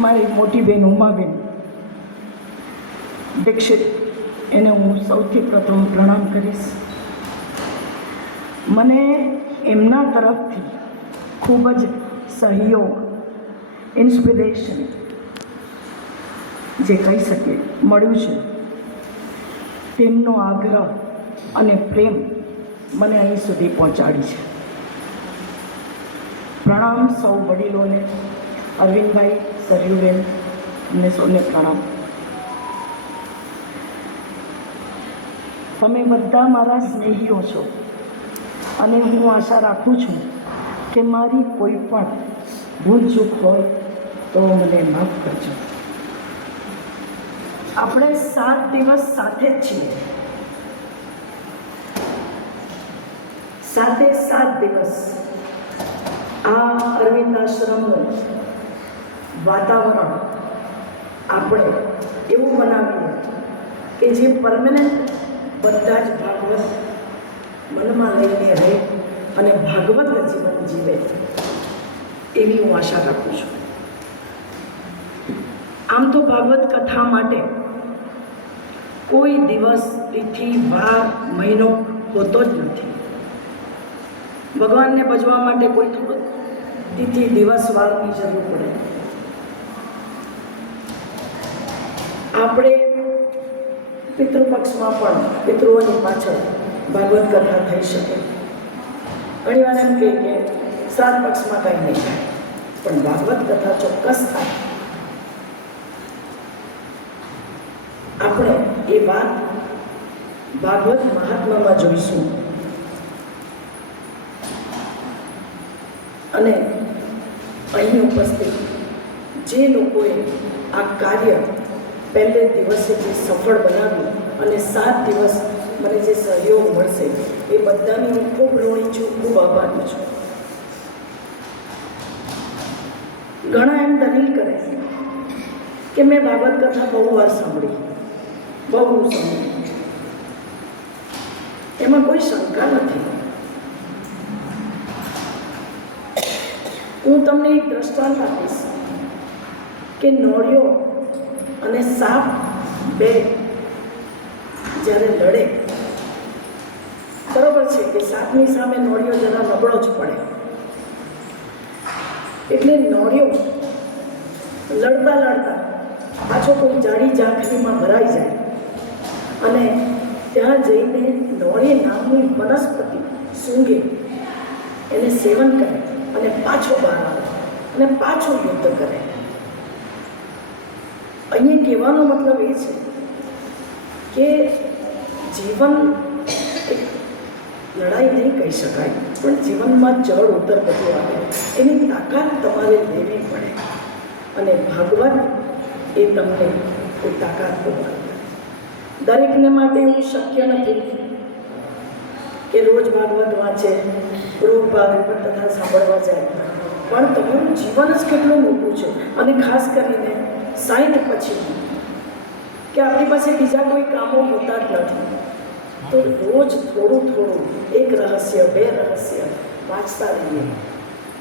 મારી મોટી બહેન ઉમાબેન દીક્ષિત, એને હું સૌથી પ્રથમ પ્રણામ કરીશ. મને એમના તરફથી ખૂબ જ સહયોગ, ઇન્સ્પિરેશન જે કહી શકીએ મળ્યું છે. તેમનો આગ્રહ અને પ્રેમ મને અહીં સુધી પહોંચાડી છે. પ્રણામ સૌ વડીલોને, અરવિંદભાઈ, સરયુબેન, અમને સૌને પ્રણામ. તમે બધા મારા સ્નેહીઓ છો અને હું આશા રાખું છું કે મારી કોઈ પણ ભૂલ ચૂક હોય તો મને માફ કરજો. આપણે 7 દિવસ સાથે જ છીએ. 7 દિવસ આ અરવિંદ આશ્રમનું વાતાવરણ આપણે એવું બનાવીએ કે જે પરમેનન્ટ બધા જ ભાગવત મનમાં લઈને રહે અને ભાગવત જીવન જીવે એવી હું આશા રાખું છું. આમ તો ભાગવત કથા માટે કોઈ દિવસ, તિથિ, વાર, મહિનો હોતો જ નથી. ભગવાનને ભજવા માટે કોઈ થોડું તિથિ, દિવસ, વારની જરૂર પડે. આપણે પિતૃપક્ષમાં પણ પિતૃઓની પાછળ ભાગવત કથા થઈ શકે. ઘણીવાર એમ કહે કે શ્રાદ્ધ પક્ષમાં કંઈ નહીં થાય, પણ ભાગવત કથા ચોક્કસ થાય. આપણે એ વાત ભાગવત મહાત્મામાં જોઈશું. અને અહીં ઉપસ્થિત જે લોકોએ આ કાર્ય પહેલે દિવસે જે સફળ બનાવ્યું અને 7 દિવસ મને જે સહયોગ મળશે એ બધાની હું ખૂબ ઋણી છું, ખૂબ આભારી છું. ઘણા એમ દલીલ કરે કે મેં ભાગવત કથા બહુ વાર સાંભળી, બહુ સાંભળી. એમાં કોઈ શંકા નથી. હું તમને એક દ્રષ્ટાંત આપીશ કે નોળિયો અને સાપ બે જ્યારે લડે, બરોબર છે કે સાપની સામે નોળિયો જરા નબળો જ પડે. એટલે નોળિયો લડતા લડતા પાછો કોઈ જાડી ઝાંખરીમાં ભરાઈ જાય અને ત્યાં જઈને નોળી નામની વનસ્પતિ સૂંઘે, એને સેવન કરે અને પાછો બહાર આવે અને પાછો યુદ્ધ કરે. અહીંયા કહેવાનો મતલબ એ છે કે જીવન લડાઈ નહીં કહી શકાય, પણ જીવનમાં ચઢ ઉતર બધું આવે, એની તાકાત તમારે લેવી પડે. અને ભાગવત એ તમને કોઈ તાકાત પૂર્ણ. દરેકને માટે એવું શક્ય નથી કે રોજ ભાગવત વાંચે, રોજ ભાગવત કથા સાંભળવા જાય. પણ તમારું જીવન જ કેટલું મોટું છે. અને ખાસ કરીને 60 પછી કે આપણી પાસે બીજા કોઈ કામો હોતા જ નથી, તો રોજ થોડું થોડું, એક રહસ્ય, 2 રહસ્ય વાંચતા રહીએ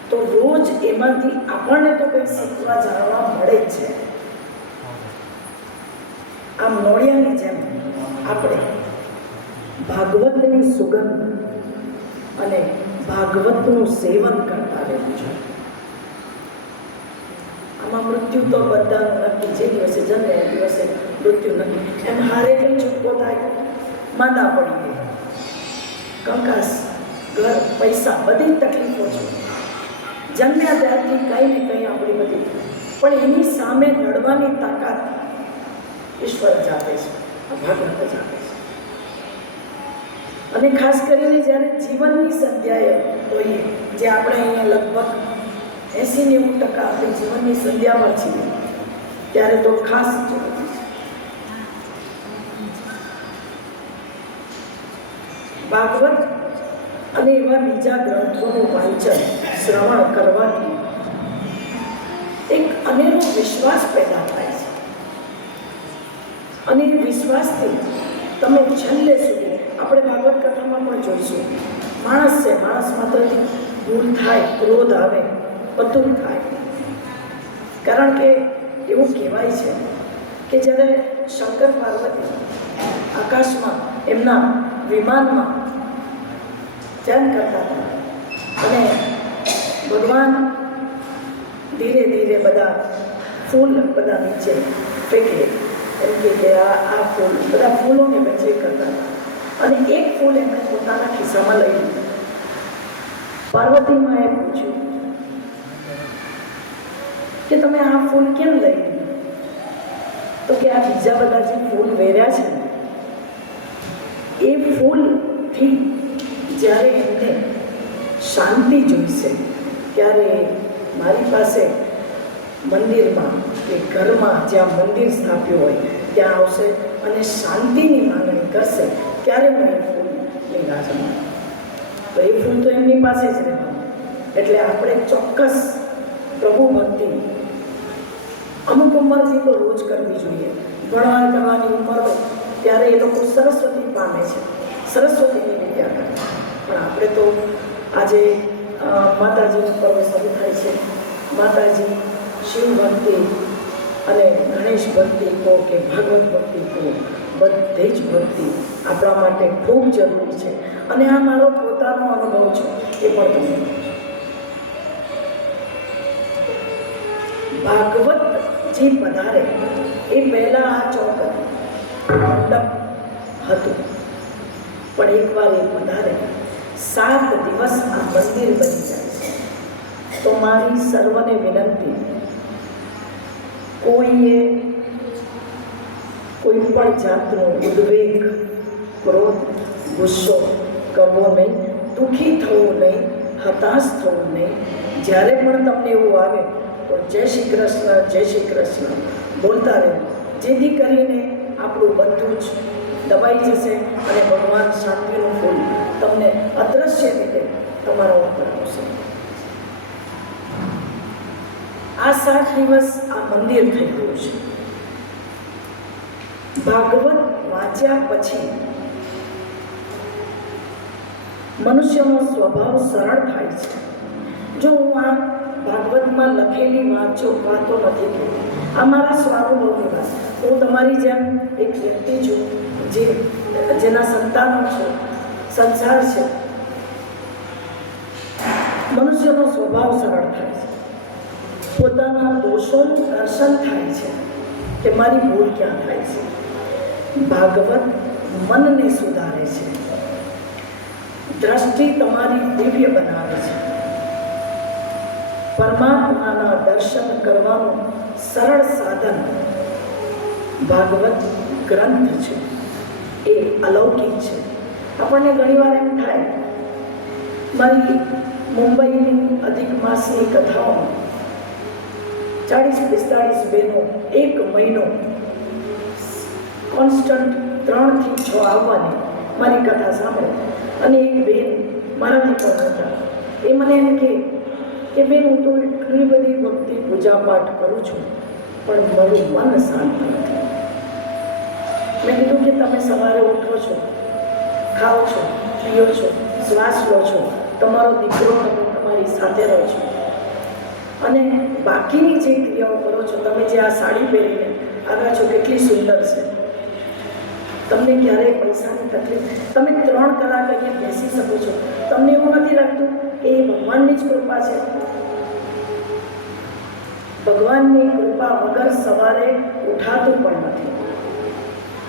તો રોજ એમાંથી આપણને તો કંઈ શીખવા જાણવા મળે જ છે. આમ નોળિયાની જેમ આપણે ભાગવતની સુગંધ અને ભાગવતનું સેવન કરતા રહેવું જોઈએ. આમાં મૃત્યુ તો બધાનું નક્કી, જે દિવસે જન્મે એ દિવસે મૃત્યુ નક્કી. એમ હારે કંઈ છૂટકો થાય, માંદા પડી ગઈ, કંકાસ, ઘર, પૈસા, બધી તકલીફો છે. જન્મ્યા ત્યારથી કંઈ ને કંઈ આપણી બધી, પણ એની સામે લડવાની તાકાત ઈશ્વર જ આપે છે, ભાગવત જ આપે છે. અને ખાસ કરીને જ્યારે જીવનની સંધ્યાએ હોઈએ, જે આપણે અહીંયા લગભગ 80-90% આપણી જીવનની સંધ્યામાં છીએ, ત્યારે તો ખાસ ભાગવત અને એવા બીજા ગ્રંથોનું વાંચન, શ્રવણ કરવાથી એક અનેરો વિશ્વાસ પેદા થાય છે. અને એ વિશ્વાસથી તમે છેલ્લે સુધી, આપણે ભાગવત કથામાં પણ જોઈશું, માણસ છે, માણસ માત્રથી ભૂલ થાય, ક્રોધ આવે, બધું થાય, કારણ કે એવું કહેવાય છે કે જ્યારે શંકર પાર્વતી આકાશમાં એમના વિમાનમાં ધ્યાન કરતા હતા અને ભગવાન ધીરે ધીરે બધા ફૂલ બધા નીચે ફેંકે, એમ કે આ ફૂલ, બધા ફૂલોને વચ્ચે કરતા હતા અને એક ફૂલ એમણે પોતાના ખિસ્સામાં લઈ લીધું. પાર્વતી માએ પૂછ્યું કે તમે આ ફૂલ કેમ લઈ લીધું? તો કે આ બીજા બધા જે ફૂલ વેર્યા છે એ ફૂલથી જ્યારે એમને શાંતિ જોઈશે ત્યારે મારી પાસે મંદિરમાં કે ઘરમાં જ્યાં મંદિર સ્થાપ્યું હોય ત્યાં આવશે અને શાંતિની માંગણી કરશે, ત્યારે હું એ ફૂલ લેવા જવું. તો એ ફૂલ તો એમની પાસે જ રહેવાનું. એટલે આપણે ચોક્કસ પ્રભુ ભક્તિ અમુક ઉંમરથી તો રોજ કરવી જોઈએ. ભણવા કરવાની ઉંમર હોય ત્યારે એ લોકો સરસ્વતી પામે છે, સરસ્વતીની વિદ્યા કરે. પણ આપણે તો આજે માતાજીનું પર્વ શરૂ થાય છે. માતાજી, શિવ ભક્તિ અને ગણેશ ભક્તિ કહો કે ભાગવત ભક્તિ કહો, બધી જ ભક્તિ આપણા માટે ખૂબ જરૂરી છે. અને આ મારો પોતાનો અનુભવ છે, એ પણ તમને ભાગવત જે પધારે એ પહેલાં આ ચોક મંડપ હતું, પણ એકવાર એ પધારે 7 દિવસ આ મંદિર બની જાય છે. તો મારી સર્વને વિનંતી, કોઈએ કોઈ પણ જાતનો ઉદ્વેગ, ક્રોધ, ગુસ્સો કરવો નહીં, દુઃખી થવું નહીં, હતાશ થવું નહીં. જ્યારે પણ તમને એવું આવે તો જય શ્રી કૃષ્ણ, જય શ્રી કૃષ્ણ બોલતા રહેવું, જેથી કરીને આપણું બધું જ દબાઈ જશે અને ભગવાન શાંતિનું ફૂલ તમને અદ્રશ્ય રીતે તમારા ઉપર આવશે. આ 7 દિવસ આ મંદિર થઈ ગયું છે. ભાગવત વાંચ્યા પછી મનુષ્યનો સ્વભાવ સરળ થાય છે. જો હું આ ભાગવતમાં લખેલી વાતો નથી કહેતી, આ મારા સ્વાનુભવની વાત. હું તમારી જેમ એક વ્યક્તિ છું જેના સંતાનો છે, સંસાર છે. મનુષ્યનો સ્વભાવ સરળ થાય છે. પોતાના દોષોનું દર્શન થાય છે કે મારી ભૂલ ક્યાં થાય છે. ભાગવત મનને સુધારે છે, દ્રષ્ટિ તમારી દિવ્ય બનાવે છે. પરમાત્માના દર્શન કરવાનું સરળ સાધન ભાગવત ગ્રંથ છે. એ અલૌકિક છે. આપણને ઘણીવાર એમ થાય, મારી મુંબઈની અધિક માસની કથાઓમાં 40-45 બહેનો 1 મહિનો કોન્સ્ટન્ટ 3 થી 6 આવવાની મારી કથા સાંભળે. અને એક બેન મારાથી પણ હતા, એ મને એમ કે બેન, હું તો એટલી બધી ભક્તિ પૂજા પાઠ કરું છું પણ મારું મન શાંત નથી. મેં કીધું કે તમે સવારે ઉઠો છો, ખાઓ છો, પીઓ છો, શ્વાસ લો છો, તમારો દીકરો તમે તમારી સાથે રહો છો અને બાકીની જે ક્રિયાઓ કરો છો, તમે જે આ સાડી પહેરીને આવ્યા છો કેટલી સુંદર છે, તમને ક્યારેય પૈસાની તકલીફ, તમે 3 કલાક અહીંયા બેસી શકો છો, તમને એવું નથી લાગતું કે એ ભગવાનની જ કૃપા છે? ભગવાનની કૃપા વગર સવારે ઉઠાતું પણ નથી.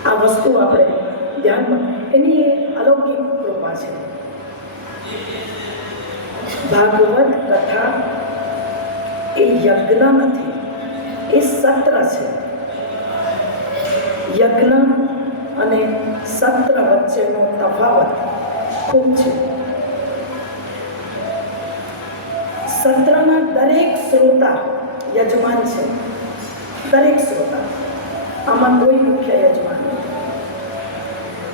આ વસ્તુ આપણે ધ્યાનમાં, એની એ અલૌકિક કૃપા છે. ભાગવત કથા એ યજ્ઞ નથી, એ સત્ર છે. યજ્ઞ અને સત્ર વચ્ચેનો તફાવત ખૂબ છે. સત્રમાં દરેક શ્રોતા યજમાન છે, દરેક શ્રોતા, આમાં કોઈ મુખ્ય યજમાન નથી.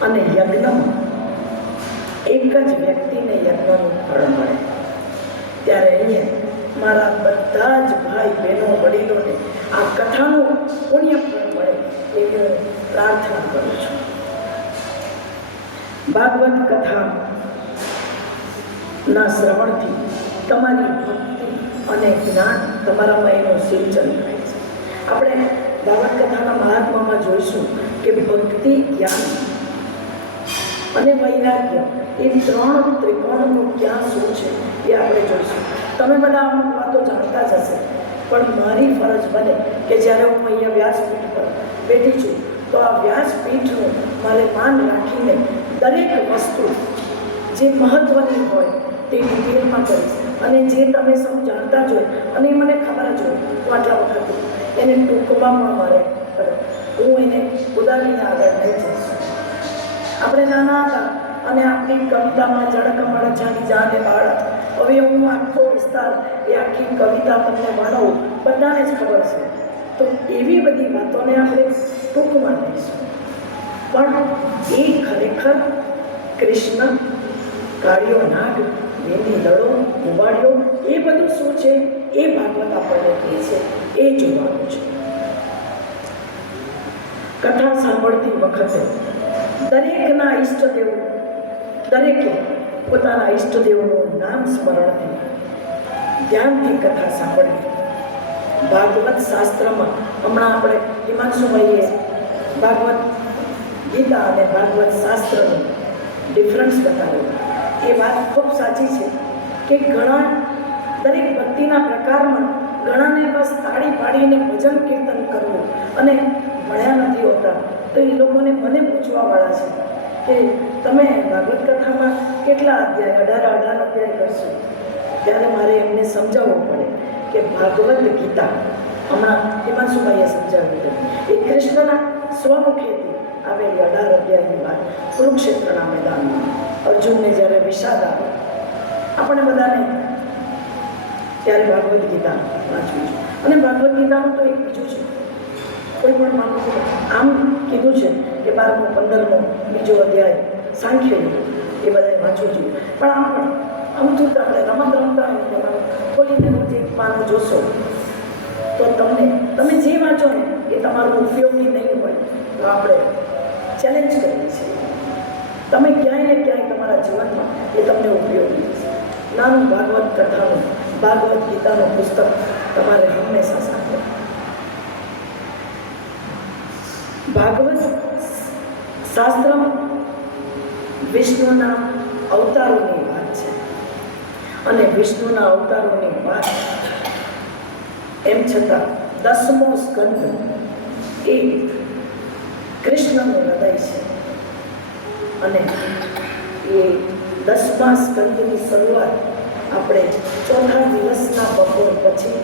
અને યજ્ઞમાં એક જ વ્યક્તિને યજ્ઞનું ફળ મળે. ત્યારે અહીંયા મારા બધા જ ભાઈ બહેનો વડીલોને આ કથાનું પુણ્ય ફળ મળે એવી હું પ્રાર્થના કરું છું. ભાગવત કથાના શ્રવણથી તમારી ભક્તિ અને જ્ઞાન તમારામાં એનું સિંચન થાય. આપણે ભાગવત કથાના મહાત્મામાં જોઈશું કે ભક્તિ, જ્ઞાન અને વૈરાગ્ય એ 3 ત્રિકોણનું ક્યાં શું છે એ આપણે જોઈશું. તમે બધા અમુક વાતો જાણતા જ હશે, પણ મારી ફરજ બને કે જ્યારે હું અહીંયા વ્યાસપીઠ પર બેઠી છું તો આ વ્યાસપીઠનું મારે માન રાખીને દરેક વસ્તુ જે મહત્ત્વની હોય તે ડિટેલમાં કરીશ. અને જે તમે સૌ જાણતા જ હોય અને મને ખબર જ હોય હું આટલા વખત એને ટૂંકમાં પણ મારે હું એને ઉદારીને આગળ લઈ જઈશ. આપણે નાના હતા અને આપણી કવિતામાં જળકમળ જાની જાને બાળક, હવે હું આખો વિસ્તાર એ આખી કવિતા તમને વર્ણવું બધાને જ ખબર છે. તો એવી બધી વાતોને આપણે ટૂંકમાં લઈશું. પણ એ ખરેખર કૃષ્ણ, કાળિયો નાગ, વેદી દડો, ઉબાડ્યો, એ બધું શું છે એ ભાગવત આપણને કહે છે, એ જોવાનું છે. કથા સાંભળતી વખતે દરેકના ઈષ્ટદેવ, દરેકે પોતાના ઈષ્ટદેવનું નામ સ્મરણથી ધ્યાનથી કથા સાંભળવી. ભાગવત શાસ્ત્રમાં હમણાં આપણે હિમાંશુભાઈએ ભાગવત ગીતા અને ભાગવત શાસ્ત્રનું ડિફરન્સ બતાવ્યો. એ વાત ખૂબ સાચી છે કે ઘણા દરેક ભક્તિના પ્રકારમાં ઘણાને બસ તાળી પાડીને ભજન કીર્તન કરવું અને ભણ્યા નથી હોતા તો એ લોકોને મને પૂછવાવાળા છે કે તમે ભાગવત કથામાં કેટલા અધ્યાય, 18 અધ્યાય કરશો? ત્યારે મારે એમને સમજાવવું પડે કે ભાગવત ગીતા હમણાં હિમાંશુભાઈએ સમજાવ્યું હતું એ કૃષ્ણના સ્વમુખેથી આવેલી 18 અધ્યાયની વાત કુરુક્ષેત્રના મેદાનમાં અર્જુનને જ્યારે વિષાદ આવે આપણે બધાને ત્યારે ભાગવદ્ ગીતા વાંચવી છે. અને ભાગવદ્ ગીતાનું તો એક બીજું છે, કોઈ પણ માનું આમ કીધું છે કે 12મો 15મો બીજો અધ્યાય સાંખ્યનો એ બધાએ વાંચવું જોઈએ. પણ આમ પણ અમથું આપણે રમત રમતા હોય ખોલીને રોજ એક પાનું જોશો તો તમે જે વાંચો ને એ તમારું ઉપયોગી નહીં હોય તો આપણે ચેલેન્જ કરીએ છીએ. તમે ક્યાંય ને ક્યાંય તમારા જીવનમાં એ તમને ઉપયોગી થશે. નાનું ભાગવત કથાનું, ભાગવદ્ ગીતાનું પુસ્તક તમારે હંમેશા સાથે. ભાગવત શાસ્ત્રમાં વિષ્ણુના અવતારોની વાત છે અને વિષ્ણુના અવતારોની વાત એમ છતાં 10મો સ્કંદ એ કૃષ્ણનું હૃદય છે અને એ 10મા સ્કંદની શરૂઆત આપણે 4થા દિવસના બપોર પછી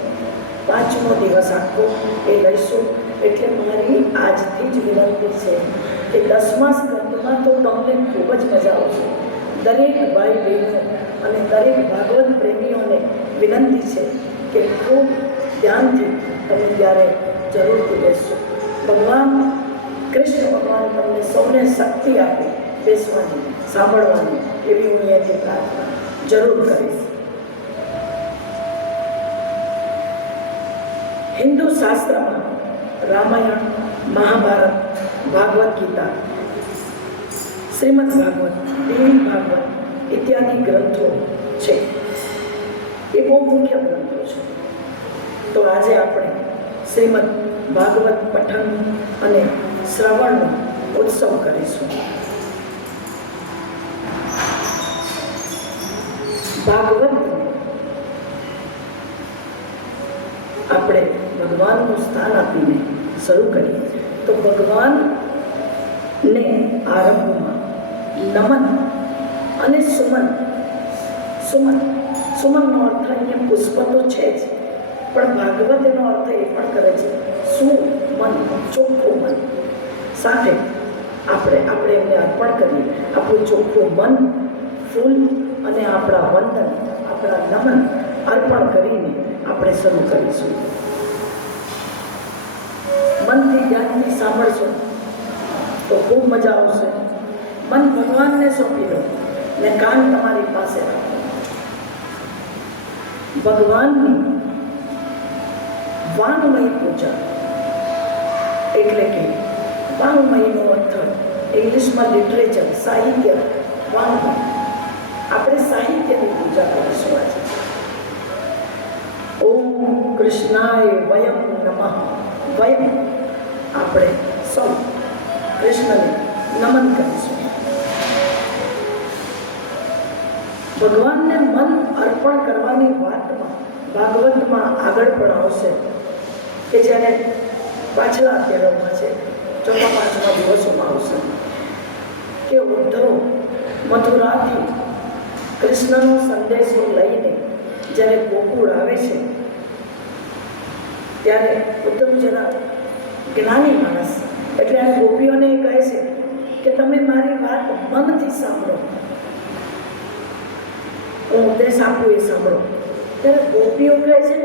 5મો દિવસ આખો એ લઈશું. એટલે મારી આજથી જ વિનંતી છે કે 10મા સ્કંદમાં તો તમને ખૂબ જ મજા આવશે. દરેક ભાઈ બહેનો અને દરેક ભાગવત પ્રેમીઓને વિનંતી છે કે ખૂબ ધ્યાનથી તમે ત્યારે જરૂરથી બેસશો. ભગવાન કૃષ્ણ ભગવાન તમને સૌને શક્તિ આપે બેસવાની, સાંભળવાની, એવી હું અહીંયાથી પ્રાર્થના જરૂર કરીશ. હિન્દુ શાસ્ત્રમાં રામાયણ, મહાભારત, ભાગવત ગીતા, શ્રીમદ ભાગવત, દેવી ભાગવત ઇત્યાદિ ગ્રંથો છે. એ બહુ મુખ્ય ગ્રંથો છે. તો આજે આપણે શ્રીમદ ભાગવત પઠન અને શ્રવણનો ઉત્સવ કરીશું. ભાગવત આપણે ભગવાનનું સ્થાન આપીને શરૂ કરીએ તો ભગવાનને આરંભમાં નમન અને સુમનનો અર્થ અહીંયા પુષ્પ તો છે જ, પણ ભાગવત એનો અર્થ એ પણ કરે છે સુમન, ચોખ્ખું મન. સાથે આપણે એમને અર્પણ કરીએ આપણું ચોખ્ખું મન, ફૂલ અને આપણા વંદન, આપણા નમન અર્પણ કરીને આપણે શરૂ કરીશું. મનથી ધ્યાનથી સાંભળશો તો ખૂબ મજા આવશે. મન ભગવાનને સોંપી દો ને કાન તમારી પાસે રાખો. ભગવાનની વાંગમય પૂજા એટલે કે વાંગમયનો અર્થ ઇંગ્લિશમાં લિટરેચર, સાહિત્ય, વાંગમય. આપણે સાહિત્યની પૂજા કરીશું આજે. ઓમ કૃષ્ણાય વયમ નમઃ સ્વયં આપણે સૌ કૃષ્ણને નમન કરીશું. ભગવાનને મન અર્પણ કરવાની વાતમાં ભાગવતમાં આગળ પણ આવશે કે જ્યારે પાછલા અધ્યાયોમાં છે, 4-5 દિવસોમાં આવશે કે ઉદ્ધવ મથુરાથી કૃષ્ણનો સંદેશો લઈને જ્યારે ગોકુળ આવે છે ત્યારે ઉદ્ધવ જરા જ્ઞાની માણસ એટલે આ ગોપીઓને કહે છે કે તમે મારી વાત મનથી સાંભળો, હું ઉપદેશ આપું એ સાંભળો. ત્યારે ગોપીઓ કહે છે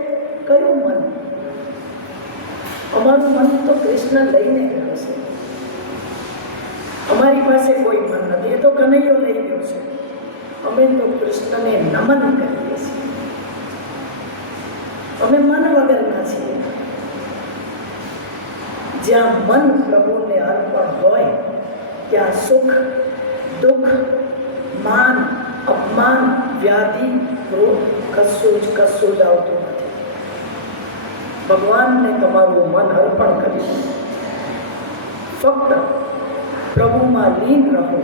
કયું મન? અમારું મન તો કૃષ્ણ લઈને ગયો છે, અમારી પાસે કોઈ મન નથી, એ તો કનૈયો લઈ ગયો છે, અમે તો કૃષ્ણને નમન કરીએ છીએ, અમે મન વગરના છીએ. જ્યાં મન પ્રભુને અર્પણ હોય ત્યાં સુખ દુઃખ માન અપમાન વ્યાધિ ક્રોધ કશું જ આવતું નથી. ભગવાનને તમારું મન અર્પણ કરીશું, ફક્ત પ્રભુમાં લીન રહો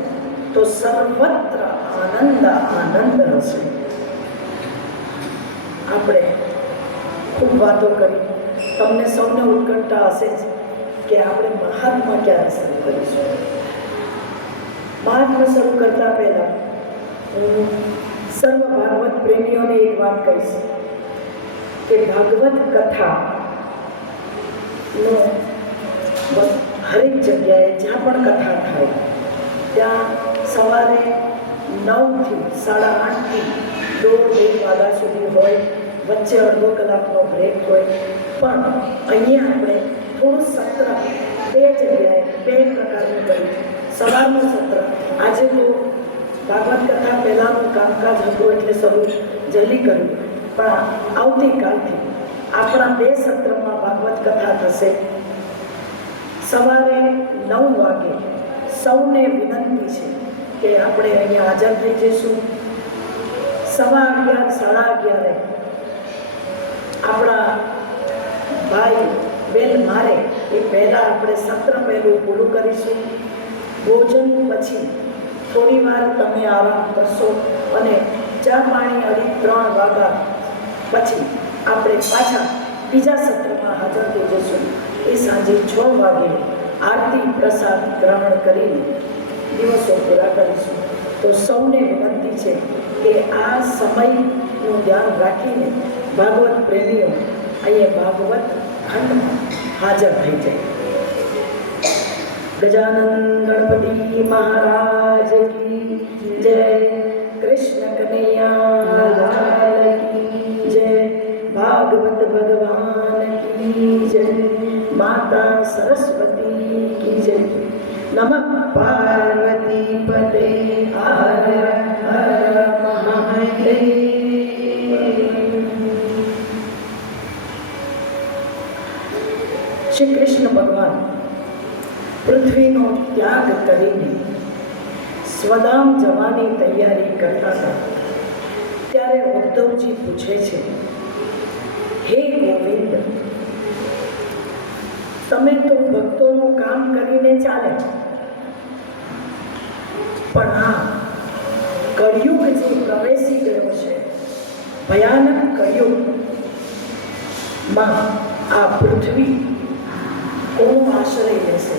તો સર્વત્ર આનંદ હશે. આપણે ખૂબ વાતો કરી, તમને સૌને ઉત્કંઠા હશે જ કે આપણે મહાત્મા ક્યારે શરૂ કરીશું. મહાત્મા શરૂ કરતા પહેલા હું સર્વ ભાગવત પ્રેમીઓને એક વાત કહીશ કે ભાગવત કથાનો હરેક જગ્યાએ જ્યાં પણ કથા થાય ત્યાં સવારે 9 થી 8:30 2 વાગ્યા સુધી હોય, વચ્ચે અડધો કલાકનો બ્રેક હોય. પણ અહીંયા આપણે થોડું સત્ર 2 જગ્યાએ 2 પ્રકારનું કર્યું. સવારનું સત્ર આજે તો ભાગવત કથા પહેલાંનું કામકાજ હતું એટલે શરૂ જલ્દી કર્યું, પણ આવતીકાલથી આપણા 2 સત્રમાં ભાગવત કથા થશે. સવારે 9 વાગે સૌને વિનંતી છે કે આપણે અહીંયા હાજર થઈ જઈશું. 11:15 11:30 આપણા ભાઈ બેલ મારે એ પહેલાં આપણે સત્ર પહેલું પૂરું કરીશું. ભોજન પછી થોડી વાર તમે આરામ કરશો અને ચા પાણી 2:30 વાગ્યા પછી આપણે પાછા બીજા સત્રમાં હાજર થઈ જશું. એ સાંજે 6 વાગે આરતી પ્રસાદ ગ્રહણ કરીને દિવસો પૂરા કરીશું. તો સૌને વિનંતી છે કે આ સમયનું ધ્યાન રાખીને ભાગવત પ્રેમીઓ અહીંયા ભાગવત ખંડમાં હાજર થઈ જાય. ગજાનન ગણપતિ મહારાજ કી જય, કૃષ્ણ કનૈયા લાલ કી જય, ભાગવત ભગવાન કી જય, માતા સરસ્વતી કી જય. નમઃ પાર્વતી પતે હર હર મહાદેવ. શ્રી કૃષ્ણ ભગવાન પૃથ્વીનો ત્યાગ કરીને સ્વધામ જવાની તૈયારી કરતા હતા ત્યારે ઉદ્ધવજી પૂછે છે, હે ગોવિંદ, તમે તો ભક્તોનું કામ કરીને ચાલે, પણ આ કળિયુગ જે પ્રવેશી ગયો છે, ભયાનક કળિયુગમાં આ પૃથ્વી કોનો આશ્રય લેશે?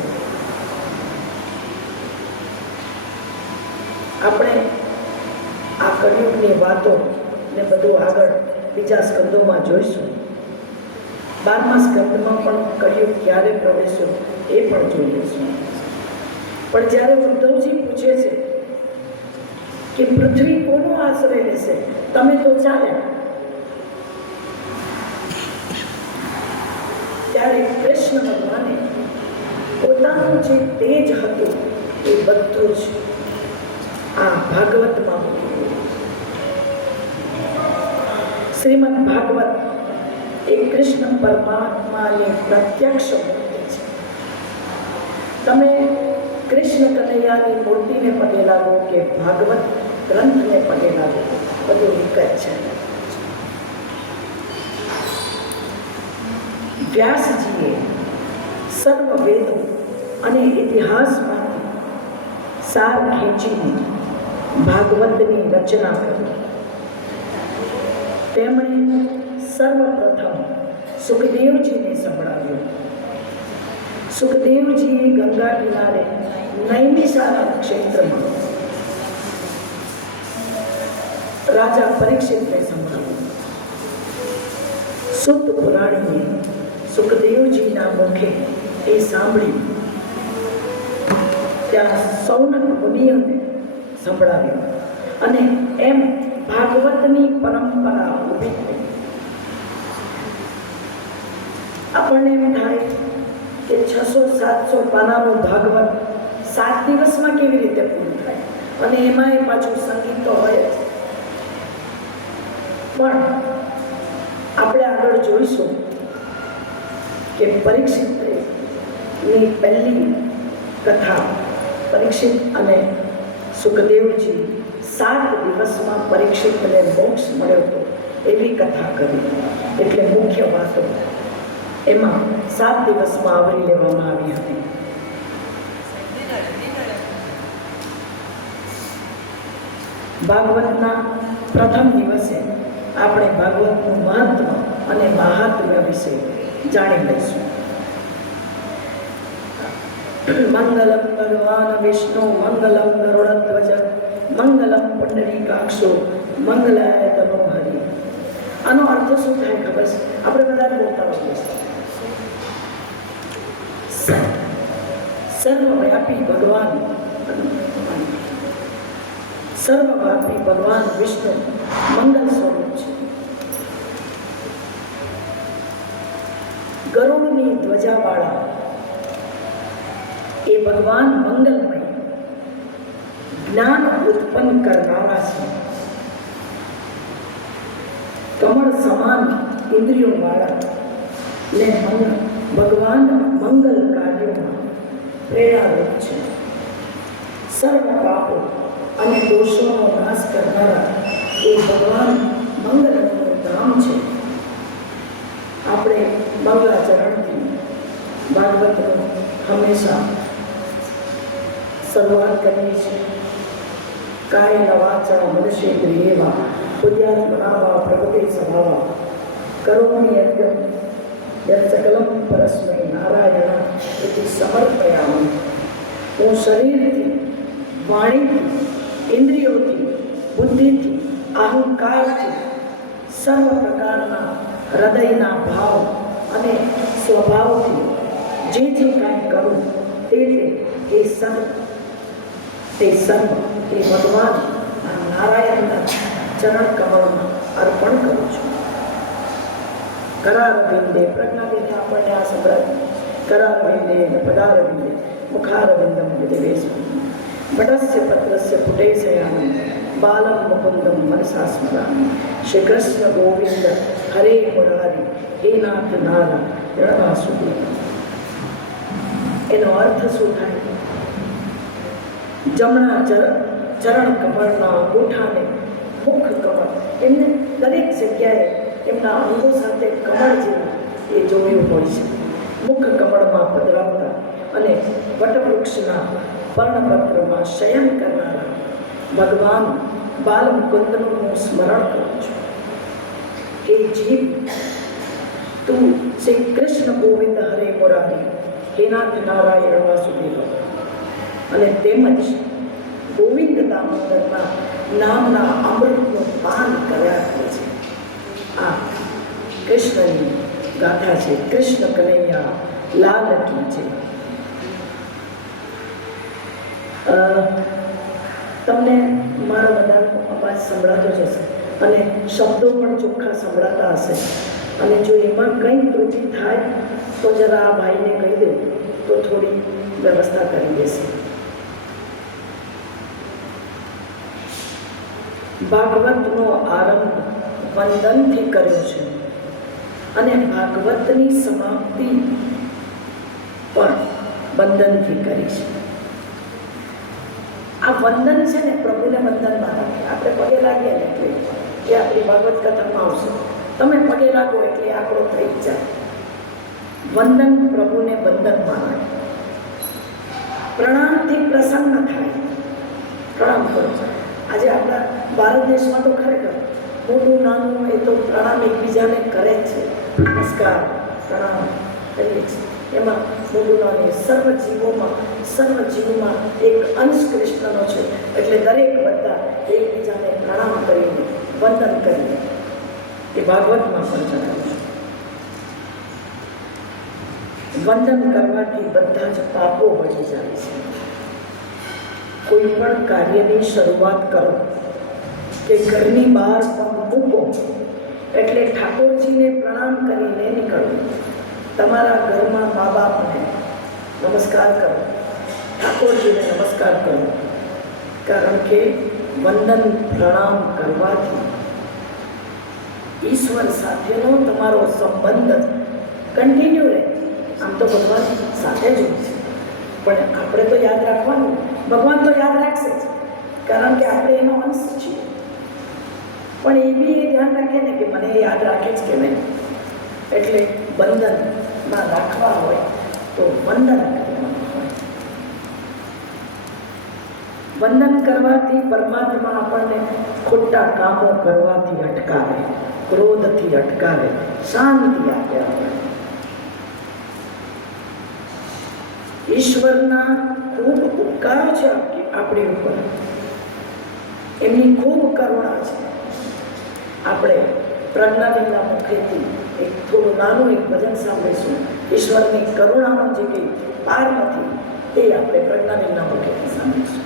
આપણે આ કળિયુગની વાતો ને બધું આગળ બીજા સ્કંદોમાં જોઈશું. 12મા સ્કંદમાં પણ કળિયુગ ક્યારે પ્રવેશ્યો એ પણ જોઈ લઈશું. પણ જ્યારે ઉદ્ધવજી પૂછે છે કે પૃથ્વી કોનો આશ્રય લેશે, તમે તો ચાલ્યા, ત્યારે કૃષ્ણ ભગવાને પોતાનું જે તેજ હતું એ બધું જ આ ભાગવતમાં મૂક્યું. શ્રીમદ ભાગવત એ કૃષ્ણ પરમાત્માની પ્રત્યક્ષ મૂર્તિ છે. તમે કૃષ્ણ કનૈયાની મૂર્તિને પગે લાગો કે ભાગવત ગ્રંથને પગે લાગો, બધું એક જ છે. વ્યાસજીએ સર્વ વેદો અને ઇતિહાસમાંથી સાર ખેંચીને ભાગવતની રચના કરી. તેમણે સર્વપ્રથમ સુખદેવજીને સંભળાવ્યું. સુખદેવજીએ ગંગા કિનારે નૈમિષારણ્ય ક્ષેત્રમાં રાજા પરીક્ષિતને સંભળાવ્યું. સુત પુરાણીએ સુખદેવજીના મુખે એ સાંભળી ત્યાં સૌનક મુનિઓને સંભળાવ્યું અને એમ ભાગવતની પરંપરા ઊભી થઈ. આપણને એમ થાય કે 600-700 પાનાનું ભાગવત 7 દિવસમાં કેવી રીતે પૂરું થાય, અને એમાંય પાછું સંગીત તો હોય જ. પણ આપણે આગળ જોઈશું કે પરીક્ષિતની પહેલી કથા, પરીક્ષિત અને સુખદેવજી 7 દિવસમાં પરીક્ષિતને મોક્ષ મળ્યો હતો એવી કથા કરી. એટલે મુખ્ય વાતો એમાં 7 દિવસમાં આવરી લેવામાં આવી હતી. ભાગવતના પ્રથમ દિવસે આપણે ભાગવતનું મહત્વ અને મહાત્મ્ય વિશે જાણી લઈશું. મંગલમ ભગવાન વિષ્ણુ મંગલમ ગરુડધ્વજ મંગલમ પુંડરીકાક્ષો મંગલાય તનો હરિ. આનો અર્થ શું થાય ખબર છે? આપણે બધા બોલતા હોઈએ છીએ. સર્વવ્યાપી ભગવાન, સર્વવ્યાપી ભગવાન વિષ્ણુ મંગલ સ્વરૂપ છે. ગરુડની ધ્વજાવાળા એ ભગવાન મંગલમય, જ્ઞાન ઉત્પન્ન કરનારા છે. કમળ સમાન ઇન્દ્રિયો વાળા ને ભગવાન મંગલ કાર્યોમાં પ્રેરણારૂપ છે. સર્વ પાપો અને દોષોનો નાશ કરનારા એ ભગવાન મંગલનું ધામ છે. આપણે મંગલાચરણથી ભાગવતનો હંમેશા શરૂઆત કરીએ છીએ. કાયેન વાચા મનસેન્દ્રિયેર્વા બુદ્ધ્યાત્મના પ્રગતિ સ્વભાવા કરોમિ યજ્ઞં યત્ સકલમ પરસ્મૈ નારાયણ ઇતિ સમર્પયામિ. હું શરીરથી, વાણીથી, ઇન્દ્રિયોથી, બુદ્ધિથી, અહંકારથી, સર્વ પ્રકારના હૃદયના ભાવ અને સ્વભાવથી જે કાંઈ કરું તે સર્વ તે ભગવાન નારાયણના ચરણ કમળમાં અર્પણ કરું છું. કરારવિંદે, પ્રજ્ઞાદેને આપણને આ સંભળાવ્યું. કરારવિંદે પદારવિંદે મુખારવિંદમ વિદવેશમ વટસ્ય પત્રસ્ય પુટે શયામિ બાલમ મુકુંદમ મનસા સ્મરામિ. શ્રી કૃષ્ણ ગોવિંદ હરે મુરારી હે નાથ નારાયણ વાસુદેવ. એનો અર્થ શું થાય? જમણા ચરણ કમળના અંગૂઠાને મુખ કમળ, એમને દરેક જગ્યાએ એમના અંગો સાથે કમળ જેવું એ જોયું હોય છે. મુખ કમળમાં પધરાવતા અને વટવૃક્ષના પર્ણપત્રમાં શયન કરનારા ભગવાન બાલ મુકુંદનું હું સ્મરણ કરું છું. હે જીવ, તું શ્રી કૃષ્ણ ગોવિંદ હરે મુરારી હે નાથ નારાયણ વાસુદેવ. અને તેમજ ગોવિંદ દામોદરના નામના અમૃતનું પાન કર્યા કરે છે. આ કૃષ્ણની ગાથા છે. કૃષ્ણ કનૈયા લાલ કી છે. તમને મારો બધાનો અવાજ સંભળાતો જ હશે અને શબ્દો પણ ચોખ્ખા સંભળાતા હશે. અને જો એમાં કંઈ ત્રુટિ થાય તો જરા આ ભાઈને કહી દે તો થોડી વ્યવસ્થા કરી દેશે. ભાગવતનો આરંભ વંદનથી કર્યો છે અને ભાગવતની સમાપ્તિ પણ વંદનથી કરી છે. આ વંદન છે ને પ્રભુને વંદનમાં રાખે. આપણે પગે લાગીએ ને એટલે એ આપણી ભાગવત કથામાં આવશે. તમે પગે લાગો એટલે આંકડો થઈ જ જાય. વંદન પ્રભુને બંધન માને, પ્રણામથી પ્રસન્ન થાય. પ્રણામ કરો. આજે આપણા ભારત દેશમાં તો ખરેખર મોટું નાનું એ તો પ્રણામ એકબીજાને કરે જ છે. નમસ્કાર, પ્રણામ કરીએ છીએ. એમાં મોટું નાનું સર્વ જીવોમાં એક અંશ કૃષ્ણનો છે. એટલે દરેક બધા એકબીજાને પ્રણામ કરીને વંદન કરીને એ ભાગવતમાં પણ જણાવ્યું છે. વંદન કરવાથી બધા જ પાપો બચી જાય છે. કોઈ પણ કાર્યની શરૂઆત કરો કે ઘરની બહાર પગ મૂકો એટલે ઠાકોરજીને પ્રણામ કરીને નીકળો. તમારા ઘરમાં મા બાપને નમસ્કાર કરો, ઠાકોરજીને નમસ્કાર કરો. કારણ કે વંદન પ્રણામ કરવાથી ઈશ્વર સાથેનો તમારો સંબંધ કન્ટિન્યુ રહે. આમ તો ભગવાન સાથે જ હોય છે, પણ આપણે તો યાદ રાખવાનું, ભગવાન તો યાદ રાખશે જ, કારણ કે આપણે એનો અંશ છીએ. પણ એ બી એ ધ્યાન રાખે ને કે મને યાદ રાખે જ કે નહીં. એટલે બંધનમાં રાખવા હોય તો વંદન કરવાનું હોય. વંદન કરવાથી પરમાત્મા આપણને ખોટા કામો કરવાથી અટકાવે, ક્રોધથી અટકાવે, શાંતિ આપે. આપણે ઈશ્વરના ખૂબ ઉપકારો છે આપણી ઉપર, એમની ખૂબ કરુણા છે. આપણે પ્રજ્ઞાબેનના મુખેથી એક થોડું નાનું એક ભજન સાંભળીશું. ઈશ્વરની કરુણાનો જે કંઈ પાર નથી એ આપણે પ્રજ્ઞાબેનના મુખેથી સાંભળીશું.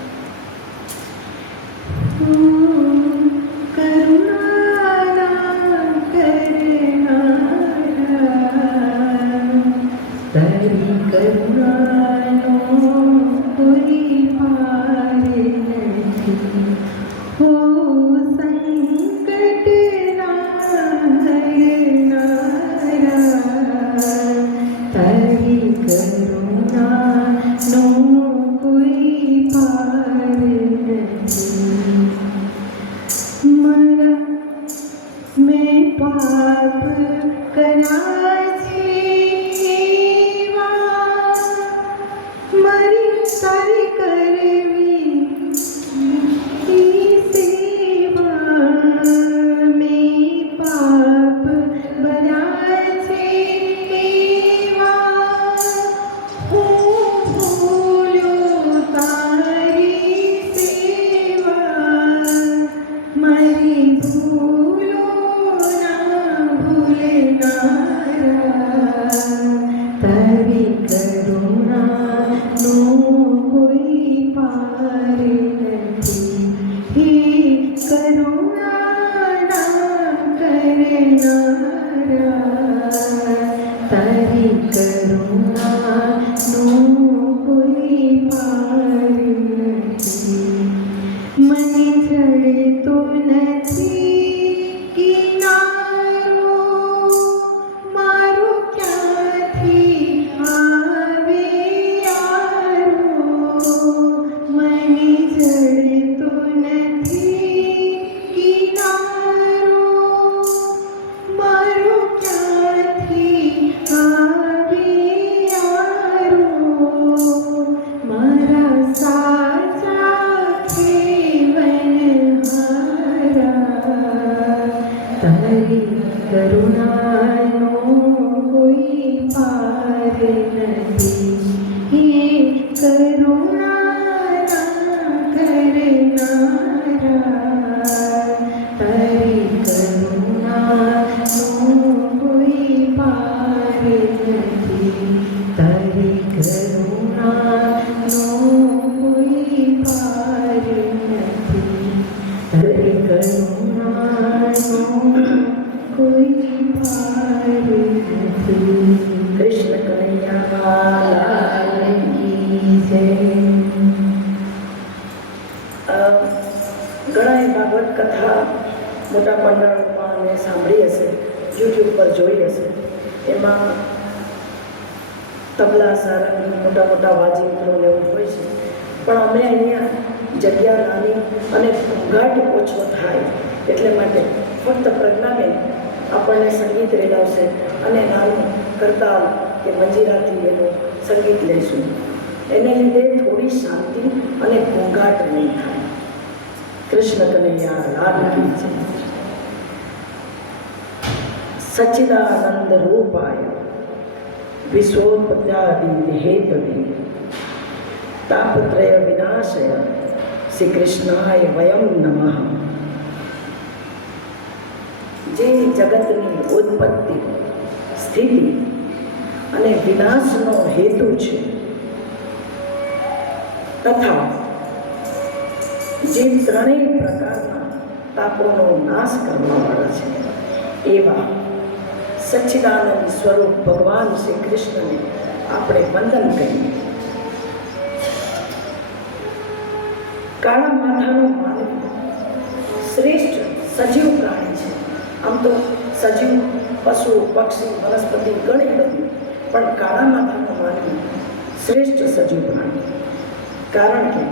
મોટા મંડળમાં મેં સાંભળી હશે, યુટ્યુબ પર જોઈ હશે. એમાં તબલા, સારંગી, મોટા મોટા વાજિંત્રો એવું હોય છે. પણ અમે અહીંયા જગ્યા નાની અને ઘાટ ઓછો થાય એટલે માટે ફક્ત પ્રજ્ઞાબેન આપણને સંગીત રેલાવશે અને નાનું કરતાલ કે મંજીરાથી એનું સંગીત લઈશું, એને લીધે થોડી શાંતિ અને ઘોંઘાટ નહીં થાય. કૃષ્ણ કનૈયા લાલ કી જય. સચ્ચિદાનંદ રૂપાય વિશ્વોત્પત્યાદિ હેતવે તાપત્રય વિનાશય શ્રી કૃષ્ણાય વયમ નમઃ. જે જગતની ઉત્પત્તિ, સ્થિતિ અને વિનાશનો હેતુ છે તથા જે ત્રણેય પ્રકારના તાપોનો નાશ કરવાવાળા છે એવા સચ્ચિદાનંદ સ્વરૂપ ભગવાન શ્રી કૃષ્ણને આપણે વંદન કરીએ. કાળા માથાનો માનવ શ્રેષ્ઠ સજીવ પ્રાણી છે. આમ તો સજીવ પશુ, પક્ષી, વનસ્પતિ ઘણી બધી, પણ કાળા માથાનો માનવી શ્રેષ્ઠ સજીવ પ્રાણી. કારણ કે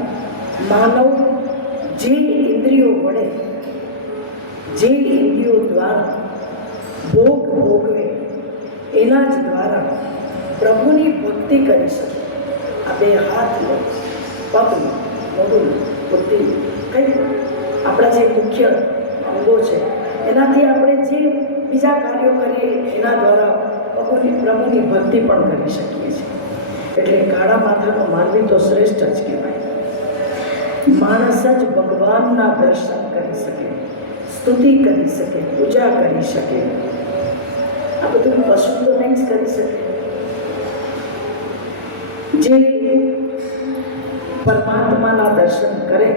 માનવ જે ઇન્દ્રિયો વડે, જે ઇન્દ્રિયો દ્વારા ભોગ ભોગવે એના જ દ્વારા પ્રભુની ભક્તિ કરી શકે. આ બે હાથનો, પગનો, મોઢું, બુદ્ધિ, કંઈ આપણા જે મુખ્ય અંગો છે એનાથી આપણે જે બીજા કાર્યો કરીએ એના દ્વારા પ્રભુની ભક્તિ પણ કરી શકીએ છીએ. એટલે કાળા માથાનો માનવી તો શ્રેષ્ઠ જ કહેવાય. માણસ જ ભગવાનના દર્શન કરી શકે, સ્તુતિ કરી શકે, પૂજા કરી શકે. આ બધું પશુ તો નહીં જ કરી શકે. જે પરમાત્માના દર્શન કરે